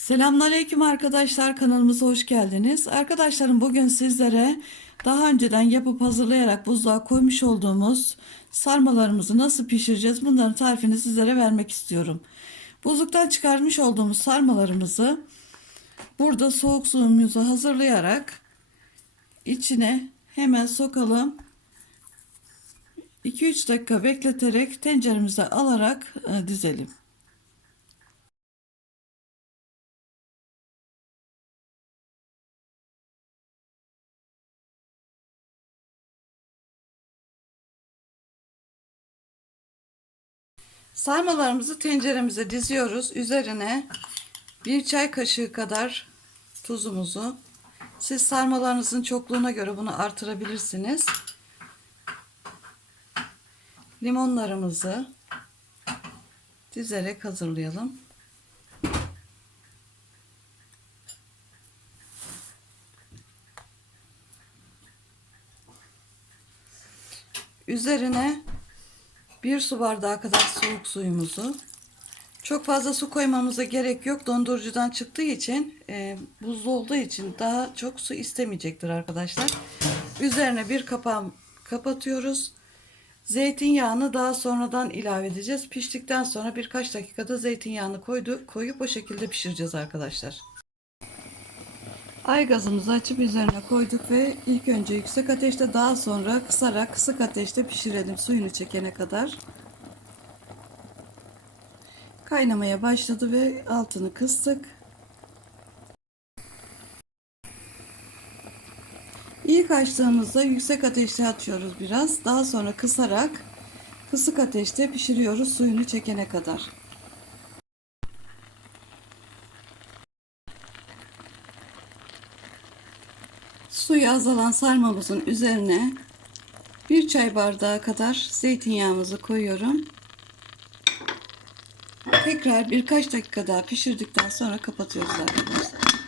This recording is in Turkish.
Selamünaleyküm arkadaşlar kanalımıza hoş geldiniz. Arkadaşlarım bugün sizlere daha önceden yapıp hazırlayarak buzluğa koymuş olduğumuz sarmalarımızı nasıl pişireceğiz bunların tarifini sizlere vermek istiyorum. Buzluktan çıkarmış olduğumuz sarmalarımızı burada soğuk suyumuzu hazırlayarak içine hemen sokalım. 2-3 dakika bekleterek tenceremize alarak e, dizelim. Sarmalarımızı tenceremize diziyoruz. Üzerine bir çay kaşığı kadar tuzumuzu. Siz sarmalarınızın çokluğuna göre bunu artırabilirsiniz. Limonlarımızı dizerek hazırlayalım. Üzerine bir su bardağı kadar soğuk suyumuzu. Çok fazla su koymamıza gerek yok. Dondurucudan çıktığı için e, buzlu olduğu için daha çok su istemeyecektir arkadaşlar. Üzerine bir kapağım kapatıyoruz. Zeytinyağını daha sonradan ilave edeceğiz. Piştikten sonra birkaç dakikada zeytinyağını koydu, koyup o şekilde pişireceğiz arkadaşlar. Ay gazımızı açıp üzerine koyduk ve ilk önce yüksek ateşte daha sonra kısarak kısık ateşte pişirelim suyunu çekene kadar. Kaynamaya başladı ve altını kıstık. İlk açtığımızda yüksek ateşte açıyoruz biraz. Daha sonra kısarak kısık ateşte pişiriyoruz suyunu çekene kadar. Suyu azalan sarmamızın üzerine bir çay bardağı kadar zeytinyağımızı koyuyorum. Tekrar birkaç dakika daha pişirdikten sonra kapatıyoruz arkadaşlar.